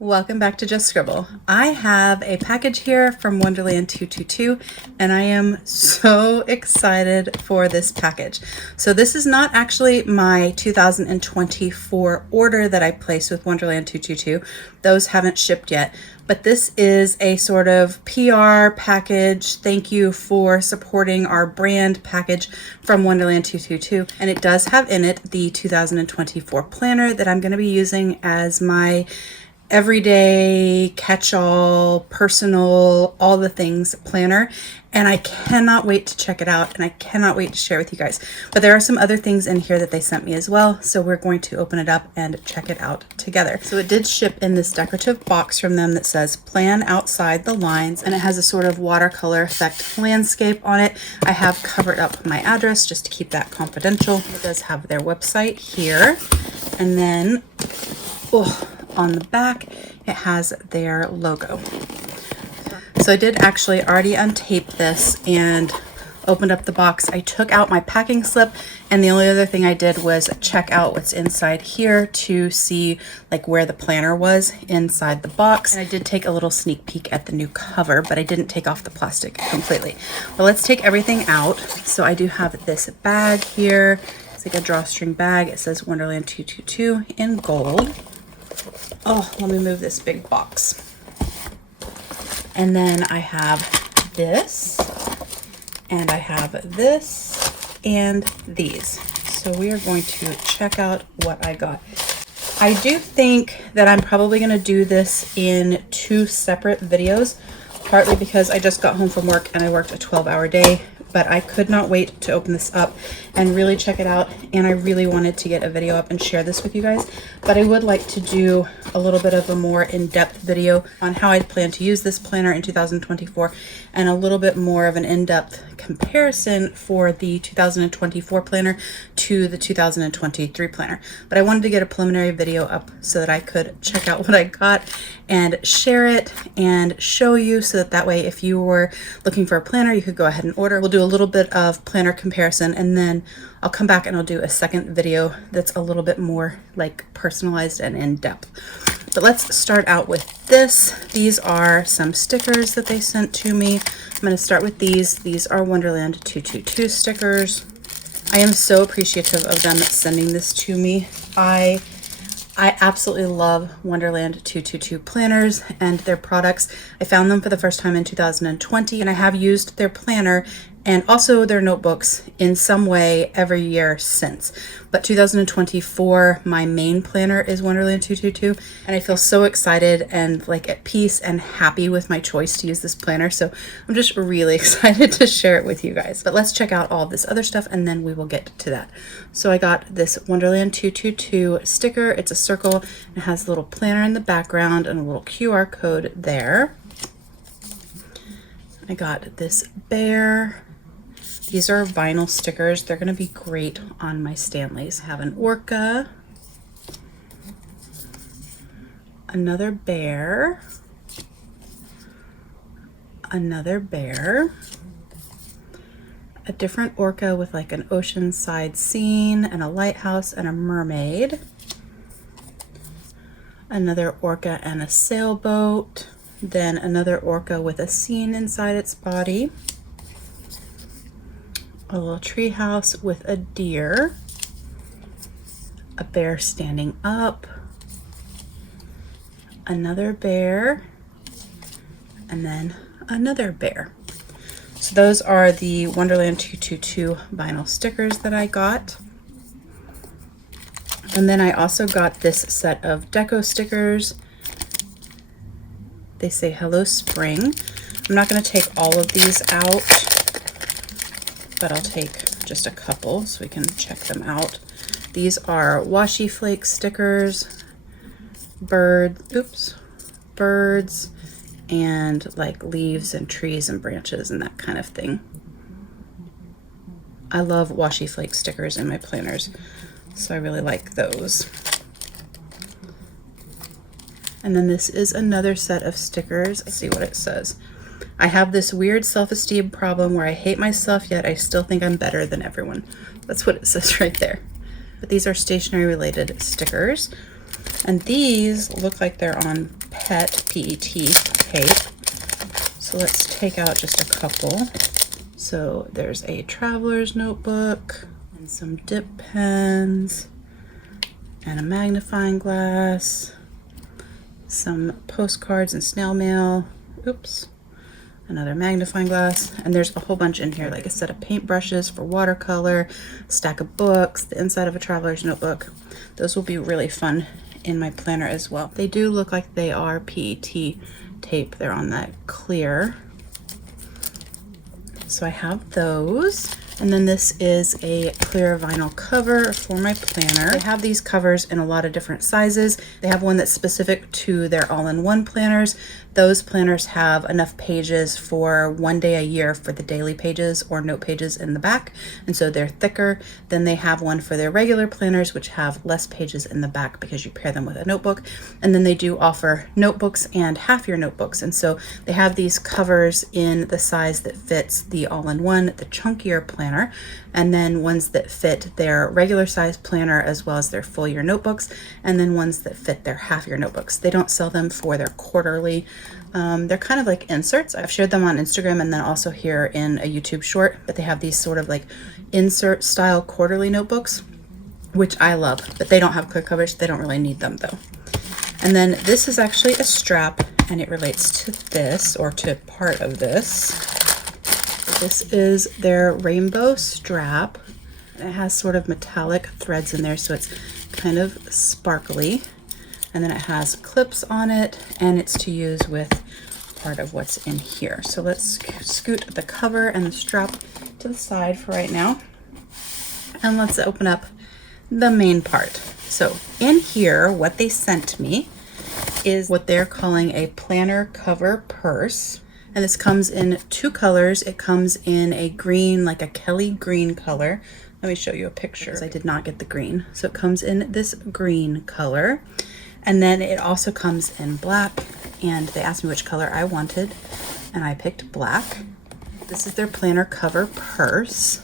Welcome back to Just Scribble. I have a package here from Wonderland222 and I am so excited for this package. So this is not actually my 2024 order that I placed with Wonderland222. Those haven't shipped yet, but this is a sort of PR package. Thank you for supporting our brand package from Wonderland222. And it does have in it the 2024 planner that I'm going to be using as my everyday catch-all, personal, all the things planner, and I cannot wait to check it out and I cannot wait to share with you guys. But there are some other things in here that they sent me as well, so we're going to open it up and check it out together. So it did ship in this decorative box from them that says plan outside the lines, and it has a sort of watercolor effect landscape on it. I have covered up my address just to keep that confidential. It does have their website here, and then on the back, it has their logo. So I did actually already untape this and opened up the box. I took out my packing slip, and the only other thing I did was check out what's inside here to see like where the planner was inside the box. And I did take a little sneak peek at the new cover, but I didn't take off the plastic completely. But let's take everything out. So I do have this bag here. It's like a drawstring bag. It says Wonderland222 in gold. Oh, let me move this big box. And then I have this, and I have this, and these. So we are going to check out what I got. I do think that I'm probably going to do this in 2 separate videos, partly because I just got home from work and I worked a 12-hour day. But I could not wait to open this up and really check it out, and I really wanted to get a video up and share this with you guys. But I would like to do a little bit of a more in-depth video on how I plan to use this planner in 2024, and a little bit more of an in-depth comparison for the 2024 planner to the 2023 planner. But I wanted to get a preliminary video up so that I could check out what I got and share it and show you, so that way if you were looking for a planner, you could go ahead and order. We'll do a little bit of planner comparison, and then I'll come back and I'll do a second video that's a little bit more like personalized and in-depth. But let's start out with this. These are some stickers that they sent to me. I'm going to start with these. These are Wonderland222 stickers. I am so appreciative of them sending this to me. I absolutely love Wonderland222 planners and their products. I found them for the first time in 2020, and I have used their planner and also their notebooks in some way every year since. But 2024, my main planner is Wonderland222, and I feel so excited and like at peace and happy with my choice to use this planner. So I'm just really excited to share it with you guys. But let's check out all this other stuff and then we will get to that. So I got this Wonderland222 sticker. It's a circle. It has a little planner in the background and a little QR code there. I got this bear. These are vinyl stickers. They're going to be great on my Stanleys. I have an orca, another bear, another bear, a different orca with like an oceanside scene and a lighthouse and a mermaid, another orca and a sailboat, then another orca with a scene inside its body, a little tree house with a deer, a bear standing up, another bear, and then another bear. So those are the Wonderland222 vinyl stickers that I got. And then I also got this set of deco stickers. They say hello spring. I'm not going to take all of these out, but I'll take just a couple so we can check them out. These are washi flake stickers, birds, and like leaves and trees and branches and that kind of thing. I love washi flake stickers in my planners, so I really like those. And then this is another set of stickers. Let's see what it says. I have this weird self-esteem problem where I hate myself, yet I still think I'm better than everyone. That's what it says right there. But these are stationery related stickers. And these look like they're on PET tape. So let's take out just a couple. So there's a traveler's notebook and some dip pens and a magnifying glass, some postcards and snail mail. Oops. Another magnifying glass, and there's a whole bunch in here, like a set of paintbrushes for watercolor, a stack of books, the inside of a traveler's notebook. Those will be really fun in my planner as well. They do look like they are PET tape. They're on that clear. So I have those. And then this is a clear vinyl cover for my planner. They have these covers in a lot of different sizes. They have one that's specific to their all-in-one planners. Those planners have enough pages for 1 day a year for the daily pages or note pages in the back, and so they're thicker. Then they have one for their regular planners, which have less pages in the back because you pair them with a notebook. And then they do offer notebooks and half-year notebooks, and so they have these covers in the size that fits the all-in-one, the chunkier planner, and then ones that fit their regular size planner as well as their full year notebooks, and then ones that fit their half-year notebooks. They don't sell them for their quarterly. They're kind of like inserts. I've shared them on Instagram and then also here in a YouTube short, but they have these sort of like insert style quarterly notebooks, which I love, but they don't have clear covers. They don't really need them though. And then this is actually a strap, and it relates to this, or to part of this. This is their rainbow strap. It has sort of metallic threads in there, so it's kind of sparkly. And then it has clips on it, and it's to use with part of what's in here. So let's scoot the cover and the strap to the side for right now. And let's open up the main part. So in here, what they sent me is what they're calling a planner cover purse. And this comes in 2 colors. It comes in a green, like a Kelly green color. Let me show you a picture, because I did not get the green. So it comes in this green color. And then it also comes in black, and they asked me which color I wanted, and I picked black. This is their planner cover purse.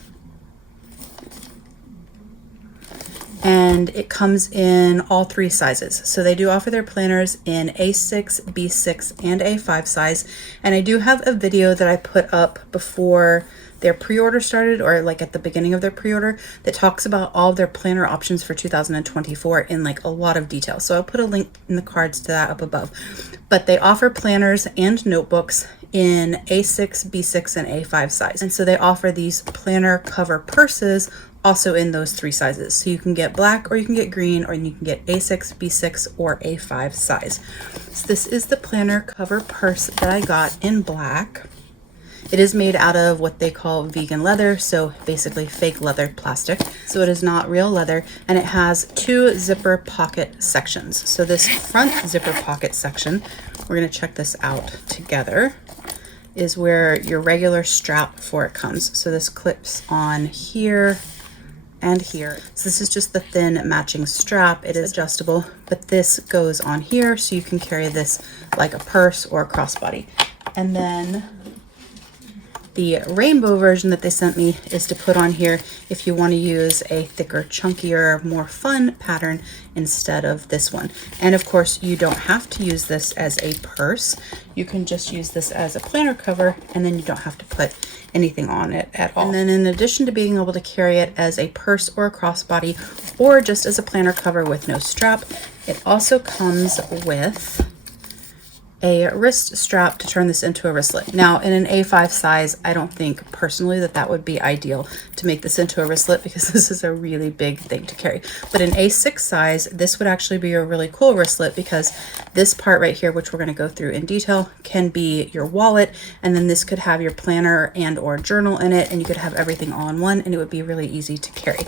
And it comes in all 3 sizes. So they do offer their planners in A6, B6, and A5 size. And I do have a video that I put up before their pre-order started, or like at the beginning of their pre-order, that talks about all of their planner options for 2024 in like a lot of detail. So I'll put a link in the cards to that up above. But they offer planners and notebooks in A6, B6, and A5 size. And so they offer these planner cover purses also in those 3 sizes. So you can get black, or you can get green, or you can get A6, B6, or A5 size. So this is the planner cover purse that I got in black. It is made out of what they call vegan leather, so basically fake leather plastic. So it is not real leather, and it has 2 zipper pocket sections. So this front zipper pocket section, we're gonna check this out together, is where your regular strap for it comes. So this clips on here and here. So this is just the thin matching strap. It is adjustable, but this goes on here, so you can carry this like a purse or a crossbody. And then the rainbow version that they sent me is to put on here if you want to use a thicker, chunkier, more fun pattern instead of this one. And of course, you don't have to use this as a purse. You can just use this as a planner cover, and then you don't have to put anything on it at all. And then in addition to being able to carry it as a purse or a crossbody, or just as a planner cover with no strap, it also comes with a wrist strap to turn this into a wristlet. Now in an A5 size, I don't think personally that would be ideal to make this into a wristlet, because this is a really big thing to carry. But in A6 size, this would actually be a really cool wristlet, because this part right here, which we're going to go through in detail, can be your wallet, and then this could have your planner and or journal in it, and you could have everything all in one, and it would be really easy to carry.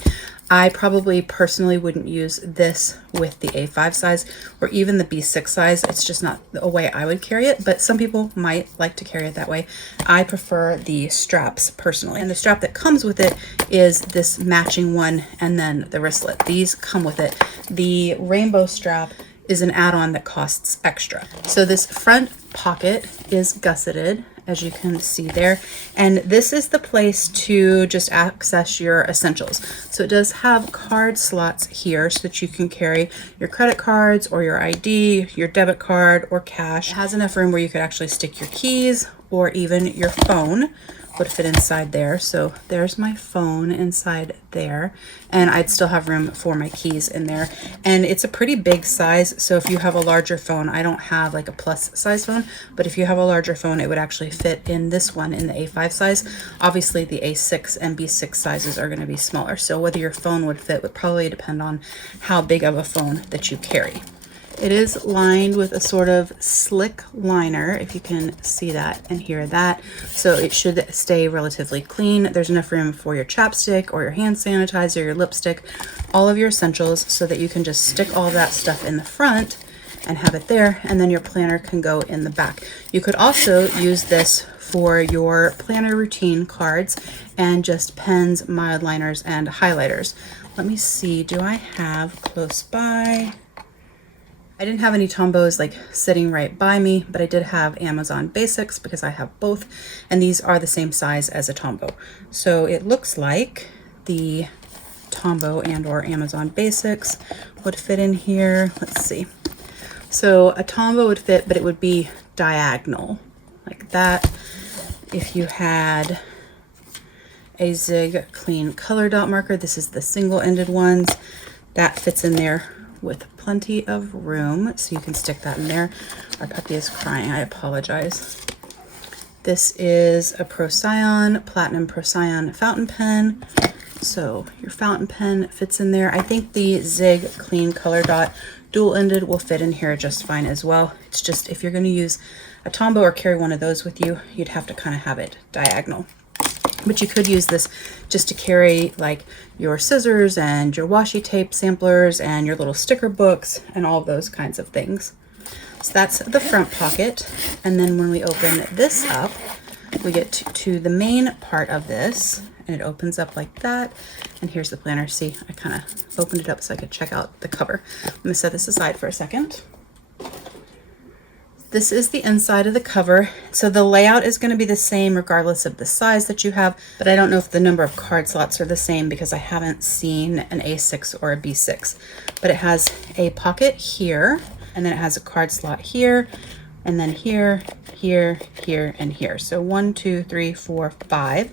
I probably personally wouldn't use this with the A5 size or even the B6 size. It's just not a way I would carry it, but some people might like to carry it that way. I prefer the straps personally. And the strap that comes with it is this matching one, and then the wristlet. These come with it. The rainbow strap is an add-on that costs extra. So this front pocket is gusseted, as you can see there. And this is the place to just access your essentials. So it does have card slots here so that you can carry your credit cards or your ID, your debit card, or cash. It has enough room where you could actually stick your keys, or even your phone would fit inside there. So there's my phone inside there, and I'd still have room for my keys in there. And it's a pretty big size, so if you have a larger phone, I don't have like a plus size phone, but if you have a larger phone, it would actually fit in this one in the A5 size. Obviously the A6 and B6 sizes are going to be smaller, so whether your phone would fit would probably depend on how big of a phone that you carry. It is lined with a sort of slick liner, if you can see that and hear that. So it should stay relatively clean. There's enough room for your chapstick or your hand sanitizer, your lipstick, all of your essentials, so that you can just stick all that stuff in the front and have it there, and then your planner can go in the back. You could also use this for your planner routine cards and just pens, mild liners, and highlighters. Let me see, do I have close by? I didn't have any Tombos like sitting right by me, but I did have Amazon Basics because I have both, and these are the same size as a Tombow. So it looks like the Tombow and or Amazon Basics would fit in here. Let's see. So a Tombow would fit, but it would be diagonal like that. If you had a Zig Clean Color Dot Marker, this is the single-ended ones, that fits in there with plenty of room, so you can stick that in there. Our puppy is crying, I apologize. This is a Procyon, Platinum Procyon fountain pen. So your fountain pen fits in there. I think the Zig Clean Color Dot dual-ended will fit in here just fine as well. It's just if you're going to use a Tombow or carry one of those with you, you'd have to kind of have it diagonal. But you could use this just to carry like your scissors and your washi tape samplers and your little sticker books and all of those kinds of things. So that's the front pocket. And then when we open this up, we get to the main part of this, and it opens up like that. And here's the planner. See, I kind of opened it up so I could check out the cover. I'm going to set this aside for a second. This is the inside of the cover. So the layout is going to be the same regardless of the size that you have, but I don't know if the number of card slots are the same because I haven't seen an A6 or a B6. But it has a pocket here, and then it has a card slot here, and then here, here, here, and here. So 1, 2, 3, 4, 5.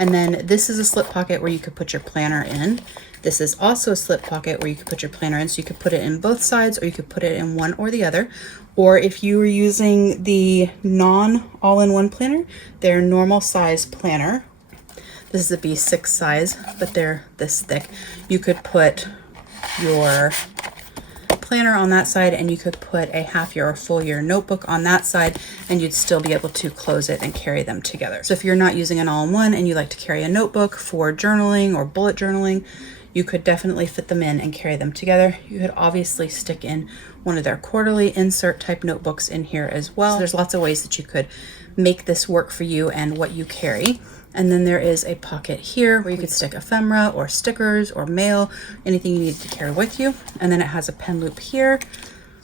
And then this is a slip pocket where you could put your planner in. This is also a slip pocket where you could put your planner in, so you could put it in both sides, or you could put it in one or the other. Or if you were using the non-all-in-one planner, their normal size planner, this is a B6 size, but they're this thick, you could put your planner on that side, and you could put a half year or full year notebook on that side, and you'd still be able to close it and carry them together. So if you're not using an all-in-one and you like to carry a notebook for journaling or bullet journaling, you could definitely fit them in and carry them together. You could obviously stick in one of their quarterly insert type notebooks in here as well. So there's lots of ways that you could make this work for you and what you carry. And then there is a pocket here where you could stick ephemera or stickers or mail, anything you need to carry with you. And then it has a pen loop here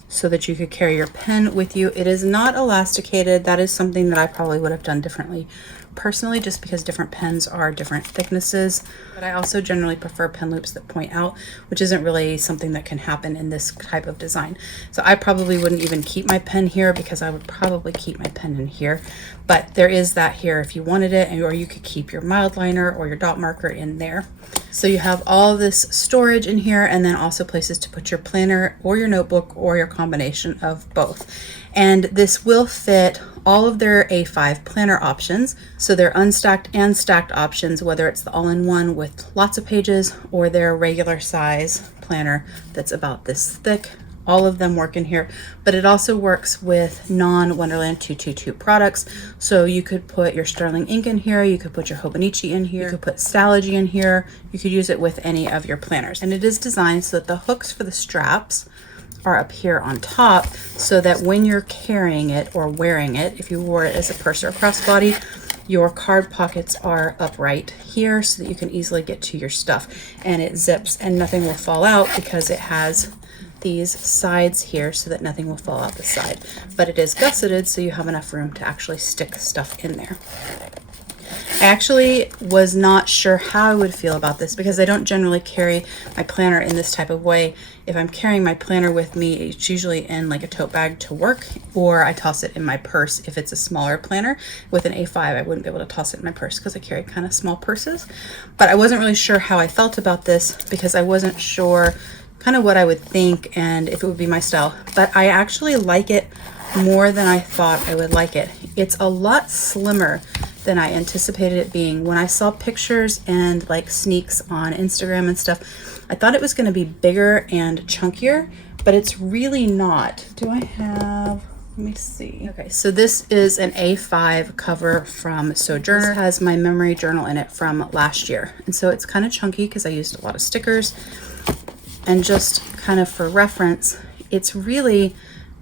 so that you could carry your pen with you. It is not elasticated. That is something that I probably would have done differently personally, just because different pens are different thicknesses. But I also generally prefer pen loops that point out, which isn't really something that can happen in this type of design. So I probably wouldn't even keep my pen here, because I would probably keep my pen in here. But there is that here if you wanted it, or you could keep your mild liner or your dot marker in there. So you have all this storage in here, and then also places to put your planner or your notebook or your combination of both. And this will fit all of their A5 planner options. So their unstacked and stacked options, whether it's the all-in-one with lots of pages or their regular size planner that's about this thick. All of them work in here, but it also works with non-Wonderland222 products. So you could put your Sterling ink in here, you could put your Hobonichi in here, you could put Stalogy in here, you could use it with any of your planners. And it is designed so that the hooks for the straps are up here on top, so that when you're carrying it or wearing it, if you wore it as a purse or a crossbody, your card pockets are upright here so that you can easily get to your stuff, and it zips and nothing will fall out because it has these sides here so that nothing will fall out the side, but it is gusseted so you have enough room to actually stick stuff in there. I actually was not sure how I would feel about this because I don't generally carry my planner in this type of way. If I'm carrying my planner with me, it's usually in like a tote bag to work, or I toss it in my purse. If it's a smaller planner with an A5, I wouldn't be able to toss it in my purse because I carry kind of small purses. But I wasn't really sure how I felt about this because I wasn't sure kind of what I would think and if it would be my style. But I actually like it more than I thought I would like it. It's a lot slimmer than I anticipated it being. When I saw pictures and like sneaks on Instagram and stuff, I thought it was going to be bigger and chunkier, but it's really not. Do I have, let me see. Okay, so this is an A5 cover from Sojourner. This has my memory journal in it from last year. And so it's kind of chunky because I used a lot of stickers. And just kind of for reference, it's really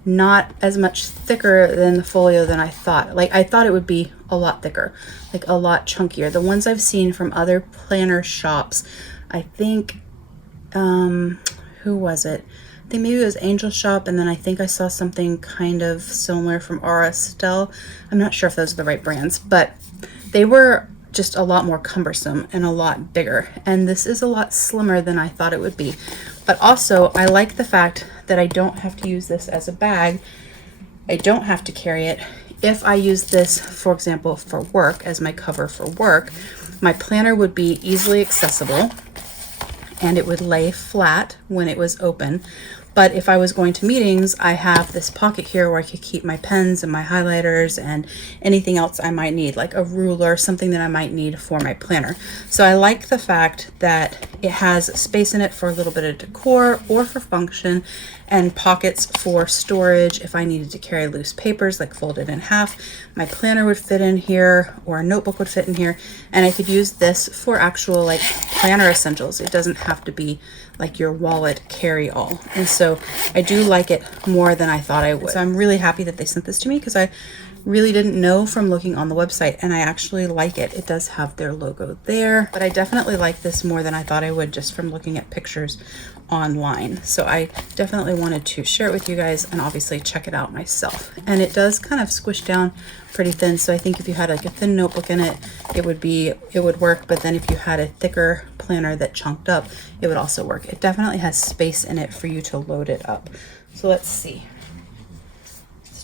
not as much thicker than the Folio than I thought. Like I thought it would be a lot thicker, like a lot chunkier. The ones I've seen from other planner shops, I think, who was it? I think maybe it was Angel Shop, and then I think I saw something kind of similar from Aura Stell. I'm not sure if those are the right brands, but they were just a lot more cumbersome and a lot bigger. And this is a lot slimmer than I thought it would be. But also, I like the fact that I don't have to use this as a bag. I don't have to carry it. If I use this, for example, for work, as my cover for work, my planner would be easily accessible and it would lay flat when it was open. But if I was going to meetings, I have this pocket here where I could keep my pens and my highlighters and anything else I might need, like a ruler, something that I might need for my planner. So I like the fact that it has space in it for a little bit of decor or for function, and pockets for storage if I needed to carry loose papers, like folded in half. My planner would fit in here, or a notebook would fit in here, and I could use this for actual like planner essentials. It doesn't have to be like your wallet carry-all. And so I do like it more than I thought I would. So I'm really happy that they sent this to me because I really didn't know from looking on the website, and I actually like it. It does have their logo there, but I definitely like this more than I thought I would just from looking at pictures online. So I definitely wanted to share it with you guys and obviously check it out myself. And it does kind of squish down pretty thin, so I think if you had like a thin notebook in it, it would work. But then if you had a thicker planner that chunked up, it would also work. It definitely has space in it for you to load it up. So let's see.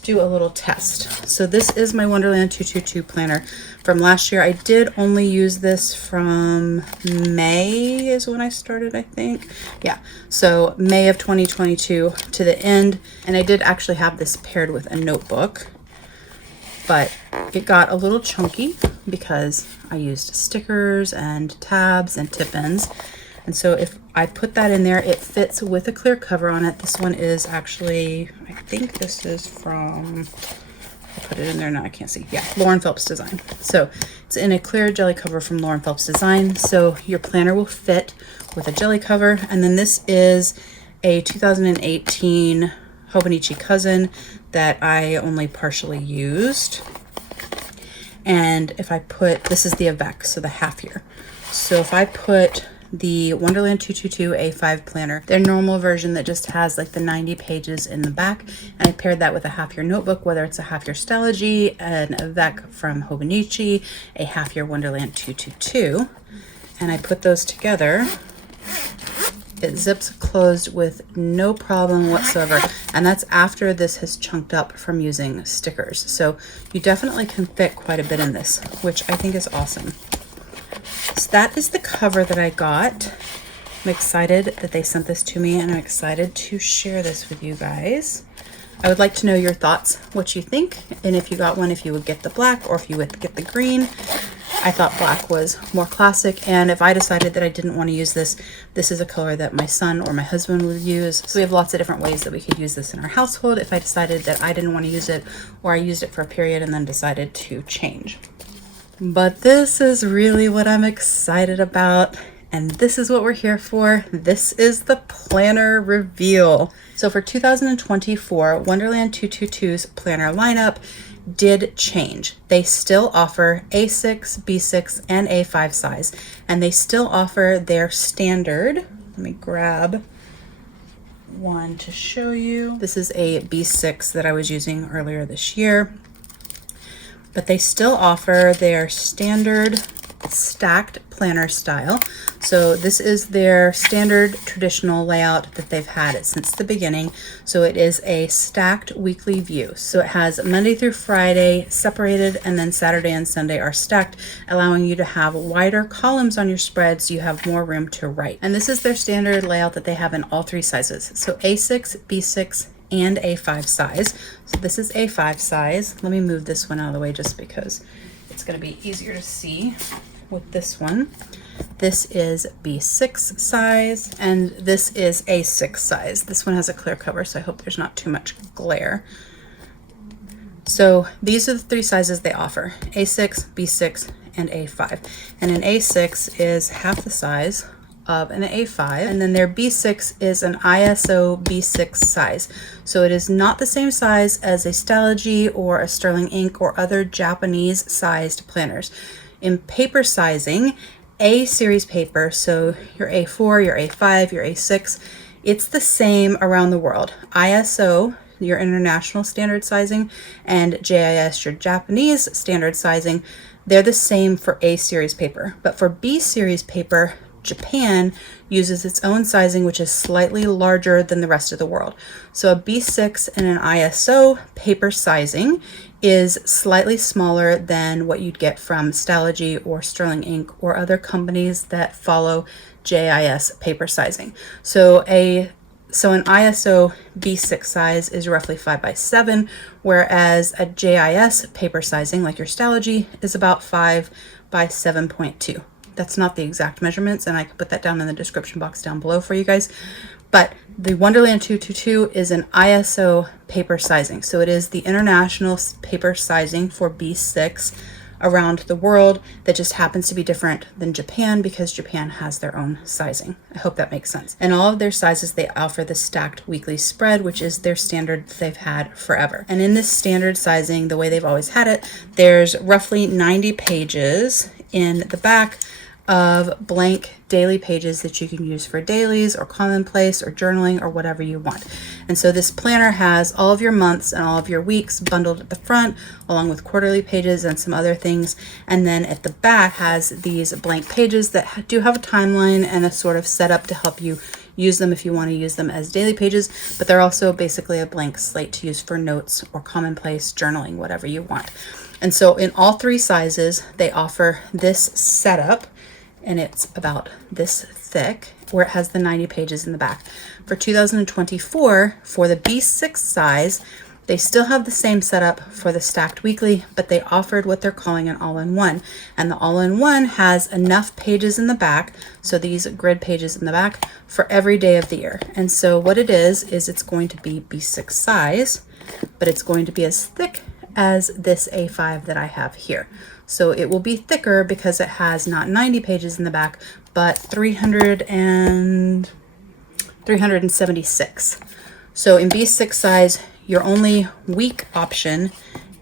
Do a little test. So this is my Wonderland222 planner from last year. I did only use this from May is when I started, I think. Yeah, so May of 2022 to the end. And I did actually have this paired with a notebook, but it got a little chunky because I used stickers and tabs and tip ends. And so if I put that in there, it fits with a clear cover on it. This one is actually, I think this is from, I put it in there now, I can't see. Yeah, Lauren Phelps Design. So it's in a clear jelly cover from Lauren Phelps Design. So your planner will fit with a jelly cover. And then this is a 2018 Hobonichi Cousin that I only partially used. And if I put, this is the Avec, so the half year. So if I put the Wonderland222 A5 planner, their normal version that just has like the 90 pages in the back, and I paired that with a half year notebook, whether it's a half year Stylogy, an Avec from Hobonichi, a half year Wonderland222, and I put those together. It zips closed with no problem whatsoever, and that's after this has chunked up from using stickers. So you definitely can fit quite a bit in this, which I think is awesome. So that is the cover that I got. I'm excited that they sent this to me, and I'm excited to share this with you guys. I would like to know your thoughts, what you think, and if you got one, if you would get the black or if you would get the green. I thought black was more classic, and if I decided that I didn't want to use this, this is a color that my son or my husband would use. So we have lots of different ways that we could use this in our household if I decided that I didn't want to use it, or I used it for a period and then decided to change. But this is really what I'm excited about, and this is what we're here for. This is the planner reveal. So for 2024, Wonderland222's planner lineup did change. They still offer A6, B6, and A5 size, and they still offer their standard, let me grab one to show you. This is a B6 that I was using earlier this year, but they still offer their standard stacked planner style. So this is their standard traditional layout that they've had it since the beginning. So it is a stacked weekly view. So it has Monday through Friday separated, and then Saturday and Sunday are stacked, allowing you to have wider columns on your spread so you have more room to write. And this is their standard layout that they have in all three sizes. So A6, B6, and A5 size. So this is A5 size. Let me move this one out of the way just because it's going to be easier to see with this one. This is B6 size, and this is A6 size. This one has a clear cover, so I hope there's not too much glare. So these are the three sizes they offer: A6, B6, and A5. And an A6 is half the size of an A5, and then their B6 is an ISO B6 size. So it is not the same size as a Stalogy or a Sterling Ink or other Japanese sized planners. In paper sizing, A series paper, so your A4, your A5, your A6, it's the same around the world. ISO, your international standard sizing, and JIS, your Japanese standard sizing, they're the same for A series paper. But for B series paper, Japan uses its own sizing, which is slightly larger than the rest of the world. So a B6 and an ISO paper sizing is slightly smaller than what you'd get from Stalogy or Sterling Ink or other companies that follow JIS paper sizing. So an ISO B6 size is roughly 5x7, whereas a JIS paper sizing, like your Stalogy, is about 5 by 7.2. That's not the exact measurements, and I can put that down in the description box down below for you guys. But the Wonderland222 is an ISO paper sizing. So it is the international paper sizing for B6 around the world that just happens to be different than Japan because Japan has their own sizing. I hope that makes sense. And all of their sizes, they offer the stacked weekly spread, which is their standard that they've had forever. And in this standard sizing, the way they've always had it, there's roughly 90 pages in the back of blank daily pages that you can use for dailies or commonplace or journaling or whatever you want. And so this planner has all of your months and all of your weeks bundled at the front, along with quarterly pages and some other things. And then at the back has these blank pages that do have a timeline and a sort of setup to help you use them if you want to use them as daily pages, but they're also basically a blank slate to use for notes or commonplace journaling, whatever you want. And so in all three sizes, they offer this setup, and it's about this thick, where it has the 90 pages in the back. For 2024, for the B6 size, they still have the same setup for the stacked weekly, but they offered what they're calling an all-in-one. And the all-in-one has enough pages in the back, so these grid pages in the back, for every day of the year. And so what it is it's going to be B6 size, but it's going to be as thick as this A5 that I have here. So it will be thicker because it has not 90 pages in the back, but 376. So in B6 size, your only week option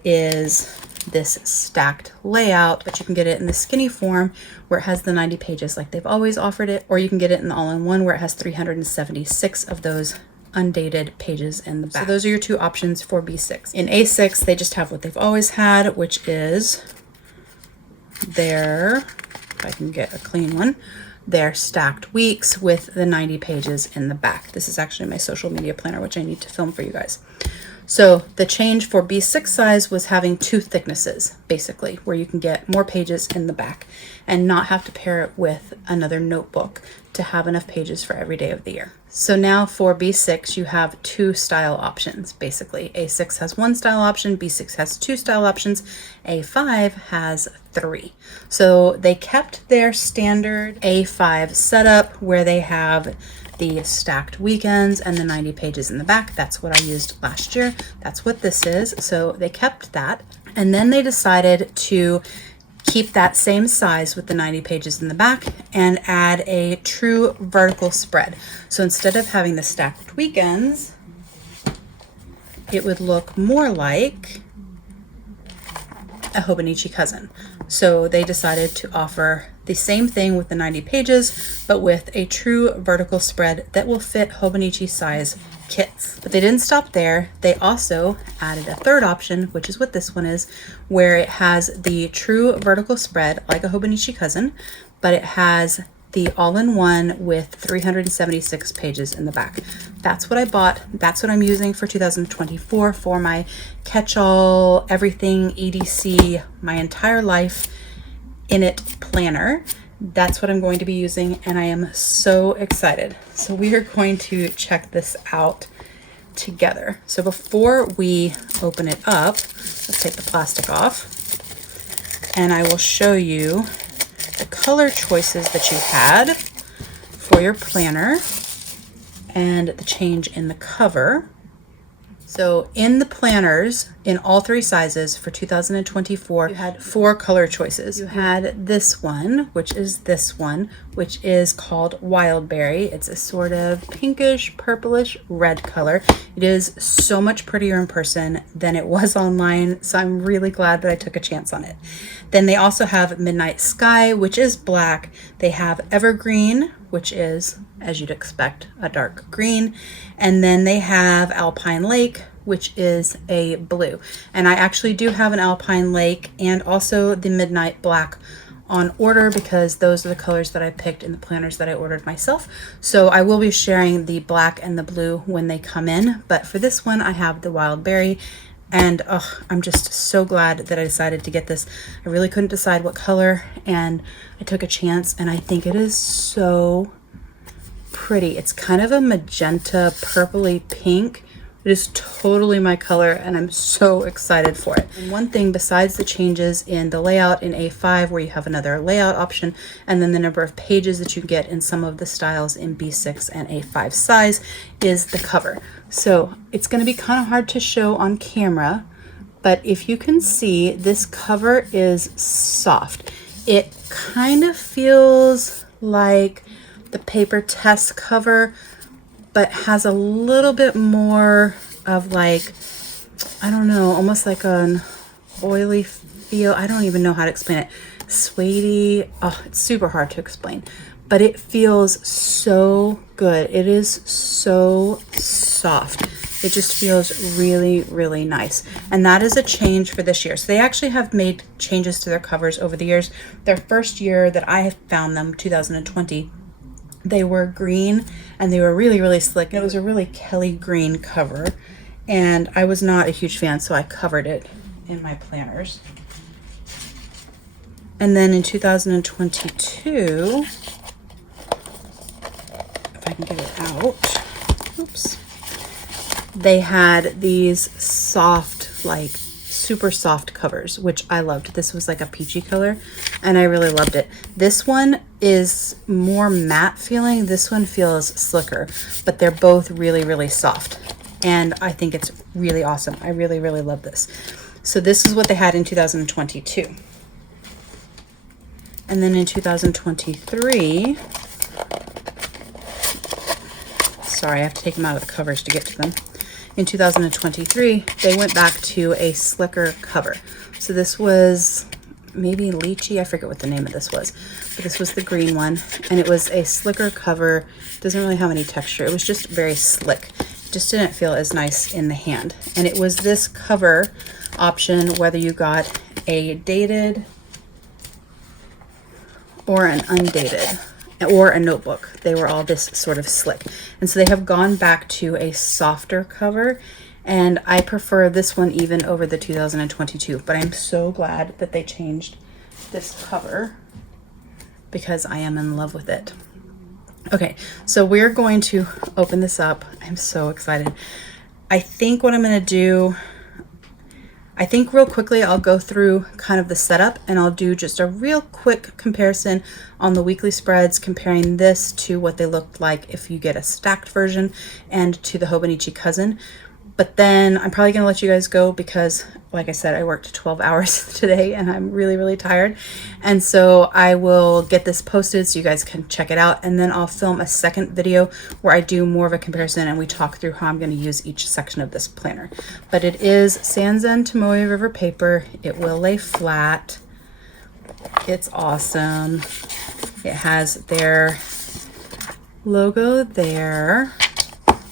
is this stacked layout, but you can get it in the skinny form where it has the 90 pages like they've always offered it, or you can get it in the all-in-one where it has 376 of those undated pages in the back. So those are your two options for B6. In A6, they just have what they've always had, which is their, if I can get a clean one, their stacked weeks with the 90 pages in the back. This is actually my social media planner, which I need to film for you guys. So the change for B6 size was having two thicknesses, basically, where you can get more pages in the back and not have to pair it with another notebook to have enough pages for every day of the year. So now for B6, you have two style options, basically. A6 has one style option, B6 has two style options, A5 has three. So they kept their standard A5 setup where they have the stacked weekends and the 90 pages in the back. That's what I used last year. That's what this is. So they kept that. And then they decided to keep that same size with the 90 pages in the back and add a true vertical spread. So instead of having the stacked weekends, it would look more like a Hobonichi cousin. So they decided to offer the same thing with the 90 pages, but with a true vertical spread that will fit Hobonichi size kits. But they didn't stop there. They also added a third option, which is what this one is, where it has the true vertical spread like a Hobonichi cousin, but it has the all-in-one with 376 pages in the back. That's what I bought. That's what I'm using for 2024 for my catch-all everything EDC, my entire life in it planner. That's what I'm going to be using, and I am so excited. So we are going to check this out together. So before we open it up, let's take the plastic off, and I will show you the color choices that you had for your planner and the change in the cover. So in the planners, in all 3 sizes for 2024, you had 4 color choices. You had this one, which is this one, which is called Wildberry. It's a sort of pinkish, purplish red color. It is so much prettier in person than it was online, so I'm really glad that I took a chance on it. Then they also have Midnight Sky, which is black. They have Evergreen, which is, as you'd expect, a dark green. And then they have Alpine Lake, which is a blue. And I actually do have an Alpine Lake and also the Midnight Black on order because those are the colors that I picked in the planners that I ordered myself. So I will be sharing the black and the blue when they come in. But for this one, I have the Wildberry. And I'm just so glad that I decided to get this. I really couldn't decide what color, and I took a chance, and I think it is so pretty. It's kind of a magenta, purpley pink. It is totally my color, and I'm so excited for it. And one thing besides the changes in the layout in A5, where you have another layout option, and then the number of pages that you get in some of the styles in B6 and A5 size, is the cover. So it's going to be kind of hard to show on camera, but if you can see, this cover is soft. It kind of feels like the Paper Tess cover, but has a little bit more of like, I don't know, almost like an oily feel. I don't even know how to explain it. Suede-y. Oh, it's super hard to explain, but it feels so good. It is so soft. It just feels really, really nice. And that is a change for this year. So they actually have made changes to their covers over the years. Their first year that I have found them, 2020, they were green and they were really, really slick. It was a really Kelly green cover, and I was not a huge fan, so I covered it in my planners. And then in 2022, if I can get it out, oops, they had these soft, like super soft covers, which I loved. This was like a peachy color, and I really loved it. This one is more matte feeling. This one feels slicker, but they're both really, really soft, and I think it's really awesome. I really, really love this. So this is what they had in 2022. And then in 2023, sorry, I have to take them out of the covers to get to them. In 2023, they went back to a slicker cover. So this was maybe lychee, I forget what the name of this was, but this was the green one, and it was a slicker cover. Doesn't really have any texture. It was just very slick. It just didn't feel as nice in the hand. And it was this cover option whether you got a dated or an undated or a notebook. They were all this sort of slick. And so they have gone back to a softer cover, and I prefer this one even over the 2022, but I'm so glad that they changed this cover because I am in love with it. Okay, so we're going to open this up. I'm so excited. I think what I'm going to do, I think real quickly I'll go through kind of the setup, and I'll do just a real quick comparison on the weekly spreads, comparing this to what they looked like if you get a stacked version and to the Hobonichi cousin. But then I'm probably going to let you guys go because, like I said, I worked 12 hours today and I'm really, really tired. And so I will get this posted so you guys can check it out. And then I'll film a second video where I do more of a comparison and we talk through how I'm going to use each section of this planner. But it is Sanzen Tomoe River paper. It will lay flat. It's awesome. It has their logo there.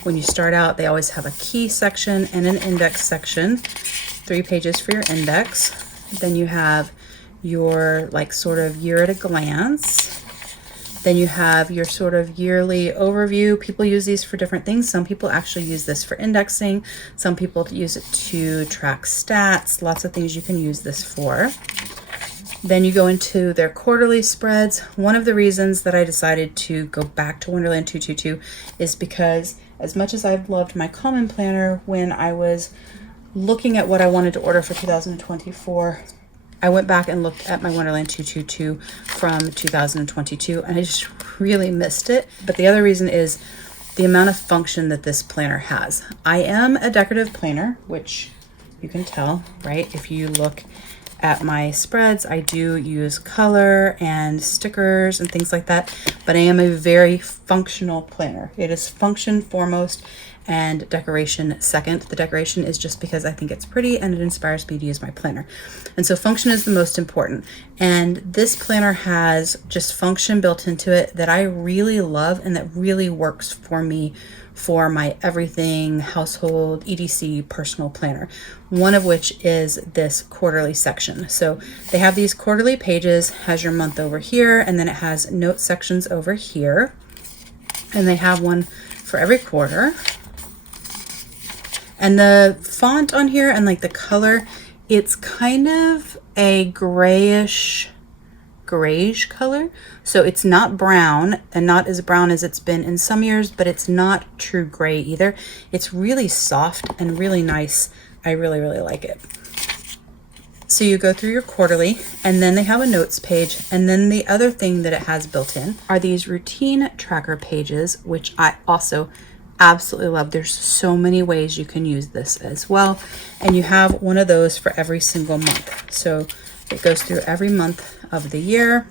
When you start out, they always have a key section and an index section, 3 pages for your index. Then you have your like sort of year at a glance. Then you have your sort of yearly overview. People use these for different things. Some people actually use this for indexing. Some people use it to track stats. Lots of things you can use this for. Then you go into their quarterly spreads. One of the reasons that I decided to go back to Wonderland222 is because as much as I've loved my common planner, when I was looking at what I wanted to order for 2024, I went back and looked at my Wonderland222 from 2022 and I just really missed it. But the other reason is the amount of function that this planner has. I am a decorative planner, which you can tell, right? If you look at my spreads, I do use color and stickers and things like that, but I am a very functional planner. It is function foremost and decoration second. The decoration is just because I think it's pretty and it inspires me to use my planner. And so function is the most important. And this planner has just function built into it that I really love and that really works for me for my everything household EDC personal planner, one of which is this quarterly section. So they have these quarterly pages, has your month over here, and then it has note sections over here. And they have one for every quarter. And the font on here and like the color, it's kind of a grayish color. So it's not brown and not as brown as it's been in some years, but it's not true gray either. It's really soft and really nice. I really, really like it. So you go through your quarterly and then they have a notes page. And then the other thing that it has built in are these routine tracker pages, which I also absolutely love. There's so many ways you can use this as well. And you have one of those for every single month. So it goes through every month of the year.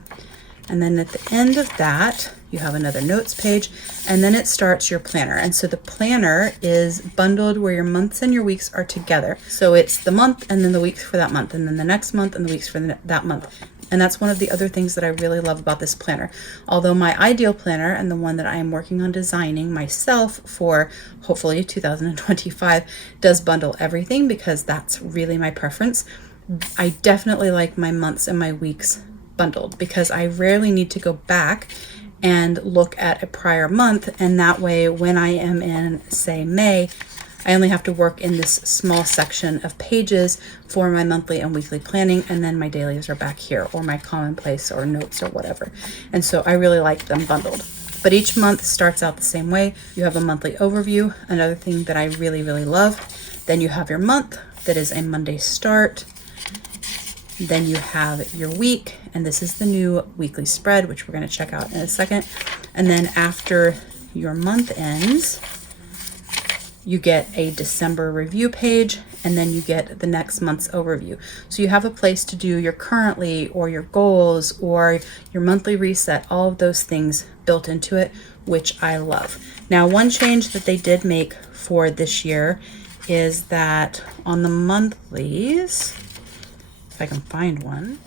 And then at the end of that, you have another notes page, and then it starts your planner. And so the planner is bundled where your months and your weeks are together. So it's the month and then the weeks for that month, and then the next month and the weeks for that month. And that's one of the other things that I really love about this planner. Although my ideal planner and the one that I am working on designing myself for hopefully 2025 does bundle everything, because that's really my preference. I definitely like my months and my weeks bundled because I rarely need to go back and look at a prior month, and that way when I am in, say, May, I only have to work in this small section of pages for my monthly and weekly planning, and then my dailies are back here, or my commonplace or notes or whatever. And so I really like them bundled. But each month starts out the same way. You have a monthly overview, another thing that I really, really love. Then you have your month, that is a Monday start. Then you have your week, and this is the new weekly spread, which we're going to check out in a second. And then after your month ends, you get a December review page, and then you get the next month's overview. So you have a place to do your currently or your goals or your monthly reset, all of those things built into it, which I love. Now, one change that they did make for this year is that on the monthlies, if I can find one.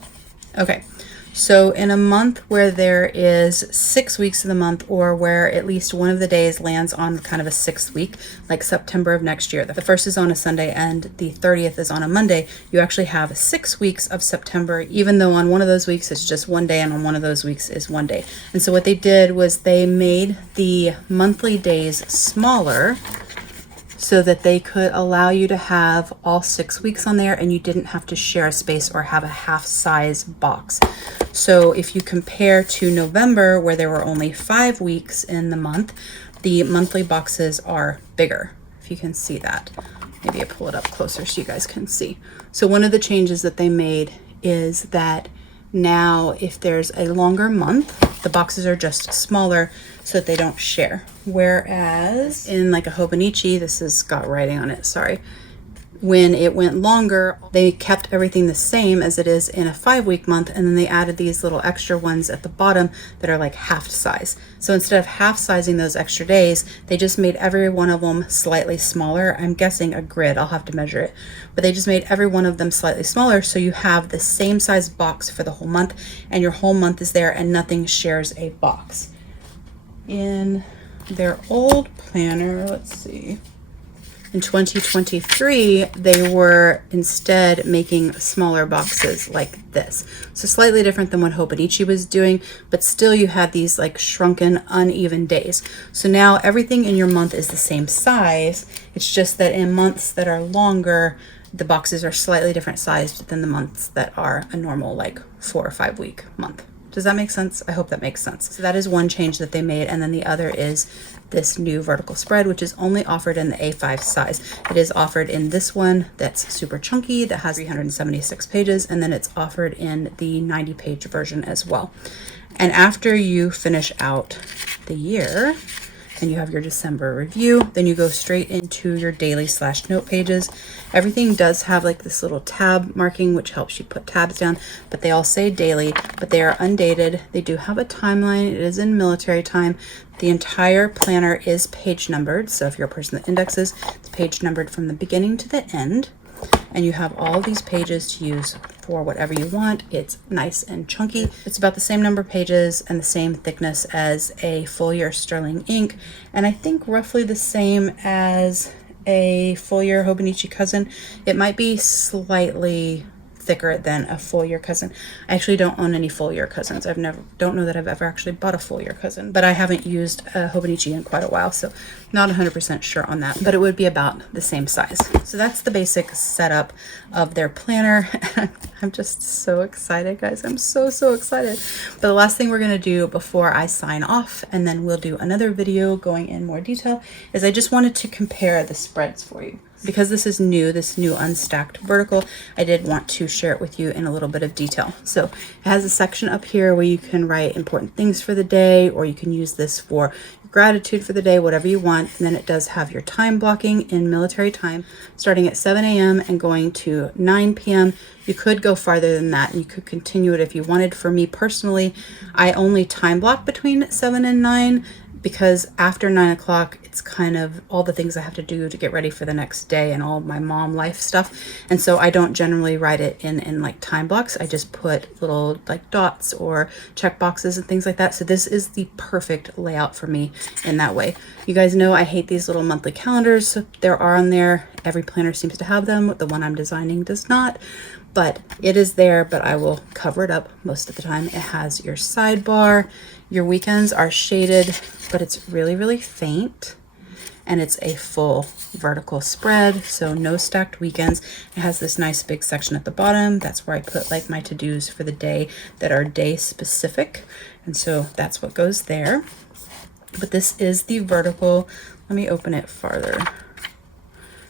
Okay, so in a month where there is 6 weeks of the month, or where at least one of the days lands on kind of a 6th week, like September of next year, the 1st is on a Sunday and the 30th is on a Monday, you actually have 6 weeks of September, even though on one of those weeks it's just one day and on one of those weeks is one day. And so what they did was they made the monthly days smaller so that they could allow you to have all 6 weeks on there and you didn't have to share a space or have a half size box. So if you compare to November, where there were only 5 weeks in the month, the monthly boxes are bigger, if you can see that. Maybe I pull it up closer so you guys can see. So one of the changes that they made is that now if there's a longer month, the boxes are just smaller so that they don't share. Whereas in like a Hobonichi, this has got writing on it, sorry. when it went longer, they kept everything the same as it is in a 5-week month, and then they added these little extra ones at the bottom that are like half size. So instead of half sizing those extra days, they just made every one of them slightly smaller. I'm guessing a grid, I'll have to measure it, but they just made every one of them slightly smaller, so you have the same size box for the whole month, and your whole month is there and nothing shares a box. In their old planner, let's see, in 2023, they were instead making smaller boxes like this. So slightly different than what Hobonichi was doing, but still you had these like shrunken, uneven days. So now everything in your month is the same size. It's just that in months that are longer, the boxes are slightly different sized than the months that are a normal like 4 or 5 week month. Does that make sense? I hope that makes sense. So that is one change that they made. And then the other is this new vertical spread, which is only offered in the A5 size. It is offered in this one that's super chunky, that has 376 pages, and then it's offered in the 90-page version as well. And after you finish out the year, and you have your December review, then you go straight into your daily/note pages. Everything does have like this little tab marking, which helps you put tabs down, but they all say daily, but they are undated. They do have a timeline. It is in military time. The entire planner is page numbered. So if you're a person that indexes, it's page numbered from the beginning to the end. And you have all these pages to use for whatever you want. It's nice and chunky. It's about the same number of pages and the same thickness as a Folio sterling ink, and I think roughly the same as a Folio Hobonichi cousin. It might be slightly thicker than a Folio cousin. I actually don't own any Folio cousins. Don't know that I've ever actually bought a Folio cousin, but I haven't used a Hobonichi in quite a while, so not 100% sure on that, but it would be about the same size. So that's the basic setup of their planner. I'm just so excited, guys. I'm so excited. But the last thing we're going to do before I sign off, and then we'll do another video going in more detail, is I just wanted to compare the spreads for you. Because this is new, this new unstacked vertical, I did want to share it with you in a little bit of detail. So it has a section up here where you can write important things for the day, or you can use this for gratitude for the day, whatever you want. And then it does have your time blocking in military time, starting at 7 a.m. and going to 9 p.m. You could go farther than that, and you could continue it if you wanted. For me personally, I only time block between 7 and 9, because after 9 o'clock, it's kind of all the things I have to do to get ready for the next day and all my mom life stuff. And so I don't generally write it in like time blocks. I just put little like dots or check boxes and things like that. So this is the perfect layout for me in that way. You guys know I hate these little monthly calendars. So there are on there. Every planner seems to have them. The one I'm designing does not. But it is there, but I will cover it up most of the time. It has your sidebar. Your weekends are shaded, but it's really faint. And it's a full vertical spread, so no stacked weekends. It has this nice big section at the bottom. That's where I put like my to-dos for the day that are day specific. And so that's what goes there. But this is the vertical. Let me open it farther.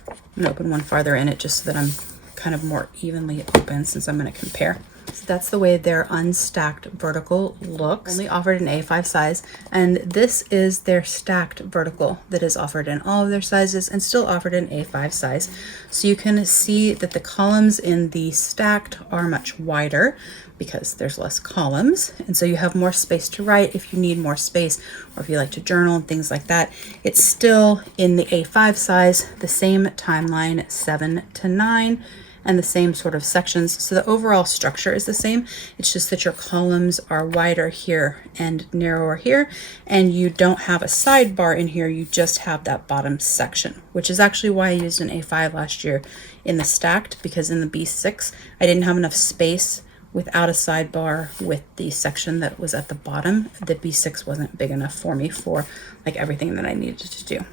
I'm gonna open one farther in it just so that I'm kind of more evenly open, since I'm going to compare. So that's the way their unstacked vertical looks. Only offered in A5 size, and this is their stacked vertical that is offered in all of their sizes and still offered in A5 size. So you can see that the columns in the stacked are much wider because there's less columns, and so you have more space to write if you need more space, or if you like to journal and things like that. It's still in the A5 size, the same timeline, 7 to 9, and the same sort of sections. So the overall structure is the same. It's just that your columns are wider here and narrower here, and you don't have a sidebar in here. You just have that bottom section, which is actually why I used an A5 last year in the stacked, because in the B6, I didn't have enough space without a sidebar with the section that was at the bottom. The B6 wasn't big enough for me for like everything that I needed to do.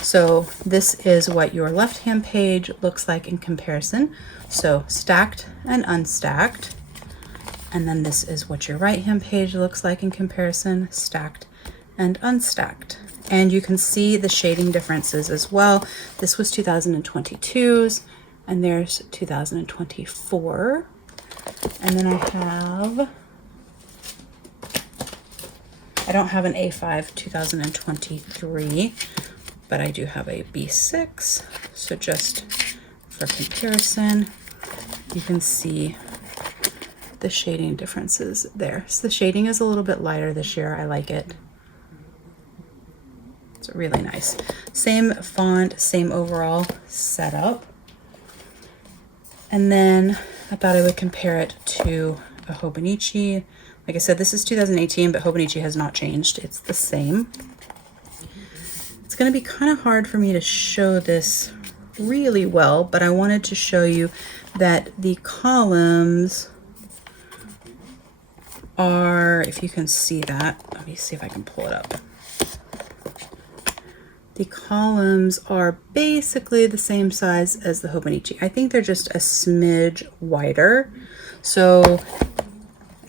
So this is what your left-hand page looks like in comparison. So stacked and unstacked. And then this is what your right-hand page looks like in comparison, stacked and unstacked. And you can see the shading differences as well. This was 2022's, and there's 2024. And then I don't have an A5 2023, but I do have a B6. So just for comparison, you can see the shading differences there. So the shading is a little bit lighter this year. I like it. It's really nice. Same font, same overall setup. And then I thought I would compare it to a Hobonichi. Like I said, this is 2018, but Hobonichi has not changed. It's the same. It's going to be kind of hard for me to show this really well, but I wanted to show you that the columns are, if you can see that, let me see if I can pull it up. The columns are basically the same size as the Hobonichi. I think they're just a smidge wider. So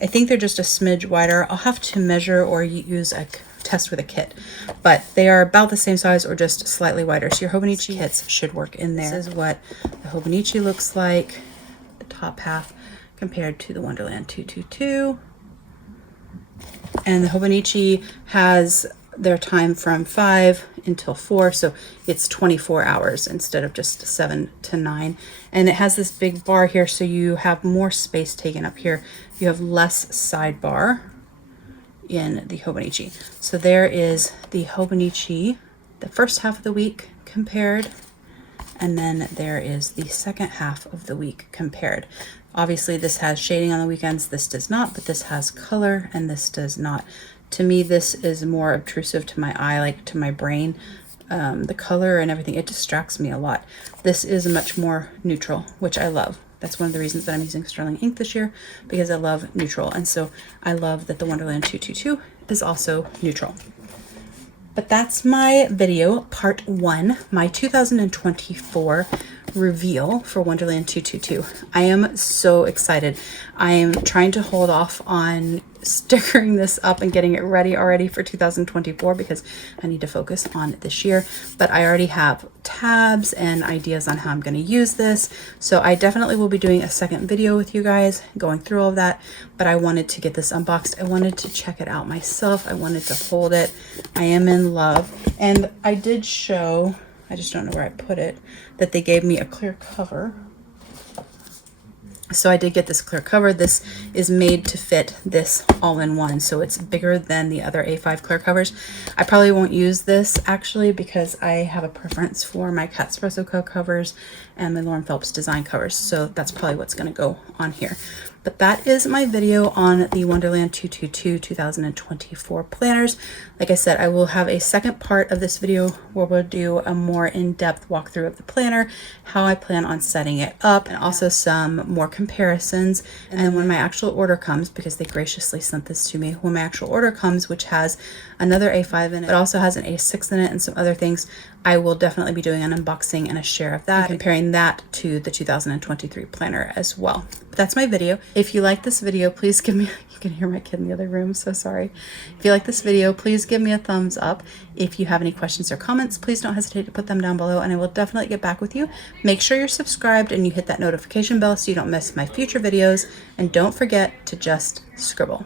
I think they're just a smidge wider. I'll have to measure or use a test with a kit, but they are about the same size or just slightly wider. So your Hobonichi kits should work in there. This is what the Hobonichi looks like, the top half compared to the Wonderland222. And the Hobonichi has their time from 5 until 4, so it's 24 hours instead of just 7 to 9. And it has this big bar here, so you have more space taken up here. You have less sidebar in the Hobonichi. So there is the Hobonichi, the first half of the week compared, and then there is the second half of the week compared. Obviously this has shading on the weekends, this does not, but this has color and this does not. To me, this is more obtrusive to my eye, like to my brain. The color and everything, it distracts me a lot. This is much more neutral, which I love. That's one of the reasons that I'm using Sterling ink this year, because I love neutral. And so I love that the Wonderland222 is also neutral. But that's my video, part 1, my 2024 reveal for Wonderland222. I am so excited. I am trying to hold off on stickering this up and getting it ready already for 2024 because I need to focus on this year, but I already have tabs and ideas on how I'm going to use this. So I definitely will be doing a second video with you guys going through all of that, but I wanted to get this unboxed. I wanted to check it out myself. I wanted to hold it. I am in love. And I did show, I just don't know where I put it, that they gave me a clear cover. So I did get this clear cover. This is made to fit this all-in-one, so it's bigger than the other A5 clear covers. I probably won't use this actually because I have a preference for my Cat Espresso Co covers and my Lauren Phelps design covers, so that's probably what's going to go on here. But that is my video on the Wonderland222 2024 planners. Like I said, I will have a second part of this video where we'll do a more in-depth walkthrough of the planner, how I plan on setting it up, and also some more comparisons. And then when my actual order comes, because they graciously sent this to me, when my actual order comes, which has another A5 in it, but also has an A6 in it and some other things, I will definitely be doing an unboxing and a share of that, and comparing that to the 2023 planner as well. But that's my video. If you like this video, please give me, you can hear my kid in the other room, so sorry. If you like this video, please give me a thumbs up. If you have any questions or comments, please don't hesitate to put them down below and I will definitely get back with you. Make sure you're subscribed and you hit that notification bell so you don't miss my future videos. And don't forget to just scribble.